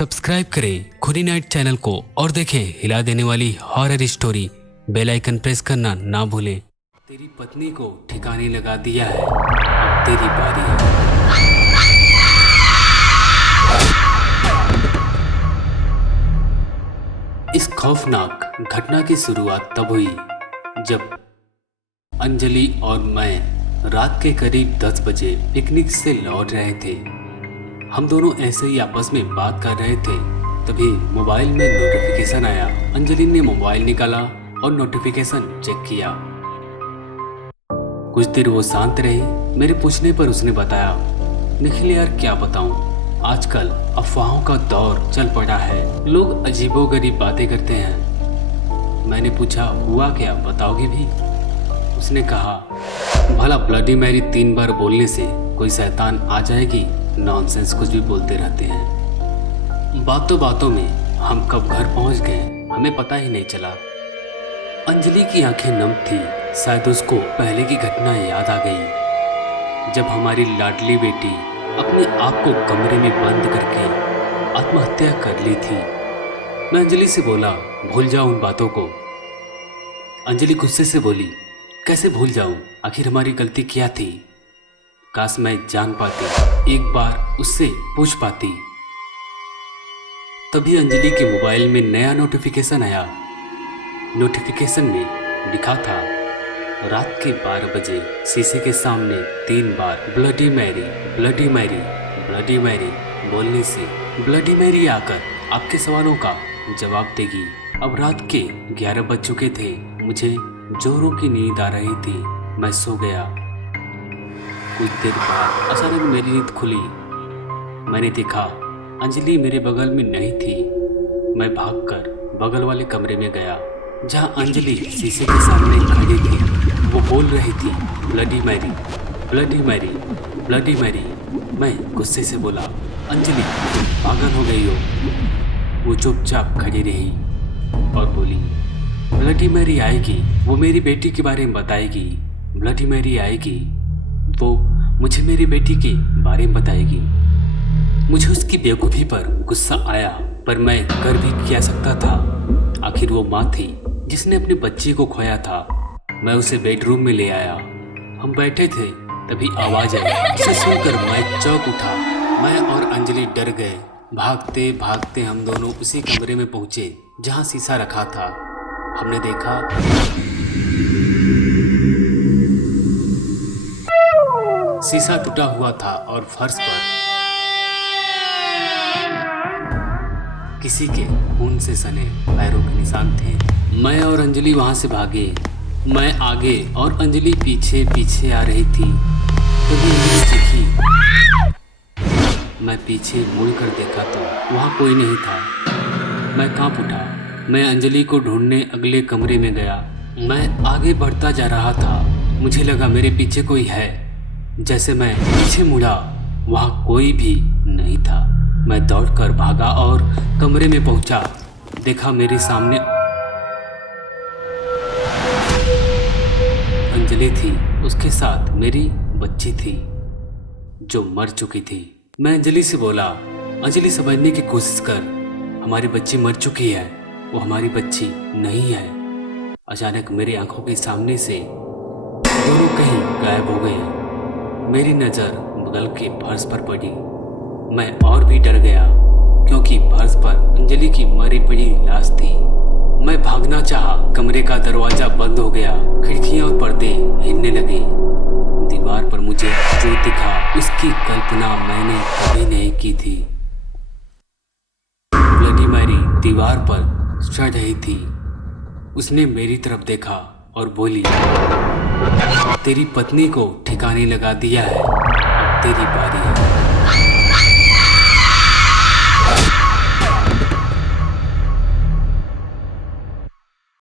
Subscribe करें खूनी night channel को और देखें हिला देने वाली horror story. Bell icon press करना ना भूलें। तेरी पत्नी को ठिकाने लगा दिया है, अब तेरी बारी है। इस खौफनाक घटना की शुरुआत तब हुई जब अंजलि और मैं रात के करीब 10 बजे पिकनिक से लौट रहे थे। हम दोनों ऐसे ही आपस में बात कर रहे थे, तभी मोबाइल में नोटिफिकेशन आया। अंजलि ने मोबाइल निकाला और नोटिफिकेशन चेक किया। कुछ देर वो शांत रही। मेरे पूछने पर उसने बताया, निखिल यार क्या बताऊं, आजकल अफवाहों का दौर चल पड़ा है, लोग अजीबोगरीब बातें करते हैं। मैंने पूछा हुआ क्या, बताओगे भी? उसने कहा, भला ब्लडी मैरी 3 बार बोलने से कोई शैतान आ जाएगी? नॉनसेंस कुछ भी बोलते रहते हैं। बातों बातों में हम कब घर पहुंच गए हमें पता ही नहीं चला। अंजलि की आंखें नम थी, शायद उसको पहले की घटना याद आ गई जब हमारी लाडली बेटी अपने आप को कमरे में बंद करके आत्महत्या कर ली थी। मैं अंजलि से बोला, भूल जाओ उन बातों को। अंजलि गुस्से से बोली, कैसे भूल जाऊं, आखिर हमारी गलती क्या थी? काश मैं जान पाती, एक बार उससे पूछ पाती। तभी अंजलि के मोबाइल में नया नोटिफिकेशन आया। नोटिफिकेशन में लिखा था, रात के 12 बजे शीशे के सामने 3 बार bloody Mary, bloody Mary, bloody Mary बोलने से ब्लडी मैरी आकर आपके सवालों का जवाब देगी। अब रात के 11 बज चुके थे। मुझे जोरों की नींद आ रही थी। मैं सो गया। कुछ देर बाद अचानक मेरी नींद खुली। मैंने देखा अंजलि मेरे बगल में नहीं थी। मैं भागकर बगल वाले कमरे में गया जहां अंजलि शीशे के सामने खड़ी थी। वो बोल रही थी, bloody Mary, bloody Mary, bloody Mary. मैं गुस्से से बोला, अंजलि पागल हो गई हो? वो चुपचाप खड़ी रही और बोली, ब्लडी मैरी आएगी, वो मेरी बेटी के बारे में बताएगी। ब्लडी मैरी आएगी, वो मुझे मेरी बेटी के बारे में बताएगी। मुझे उसकी बेवकूफ़ी पर गुस्सा आया, पर मैं कर भी क्या सकता था? आखिर वो माँ थी जिसने अपने बच्चे को खोया था। मैं उसे बेडरूम में ले आया। हम बैठे थे, तभी आवाज़ आई। उसे सुनकर मैं चौंक उठा। मैं और अंजलि डर गए। भागते भागते हम दोनों उसी कमरे में पहुँचे जहाँ शीशा रखा था। हमने देखा शीशा टूटा हुआ था और फर्श पर किसी के खून से सने पैरों के निशान थे। मैं और अंजलि वहां से भागे। मैं आगे और अंजलि पीछे पीछे आ रही थी। तभी अंजलि चीखी। मैं पीछे मुड़कर देखा तो वहां कोई नहीं था। मैं कांप उठा। मैं अंजलि को ढूंढने अगले कमरे में गया। मैं आगे बढ़ता जा रहा था। मुझे लगा मेरे पीछे कोई है। जैसे मैं पीछे मुड़ा, वहां कोई भी नहीं था। मैं दौड़कर भागा और कमरे में पहुंचा। देखा मेरे सामने अंजलि थी। उसके साथ मेरी बच्ची थी जो मर चुकी थी। मैं अंजलि से बोला, अंजलि समझने की कोशिश कर, हमारी बच्ची मर चुकी है, वो हमारी बच्ची नहीं है। अचानक मेरी आंखों के सामने से दोनों कहीं गायब हो गए। मेरी नज़र बगल के फर्श पर पड़ी। मैं और भी डर गया क्योंकि फर्श पर अंजलि की मरी पड़ी लाश थी। मैं भागना चाहा, कमरे का दरवाज़ा बंद हो गया। खिड़कियाँ और पर्दे हिलने लगे। दीवार पर मुझे जो दिखा उसकी कल्पना मैंने कभी नहीं की थी। ब्लडी मैरी दीवार पर चढ़ रही थी। उसने मेरी तरफ देखा और बोली, तेरी पत्नी को ठिकाने लगा दिया है, अब तेरी बारी है।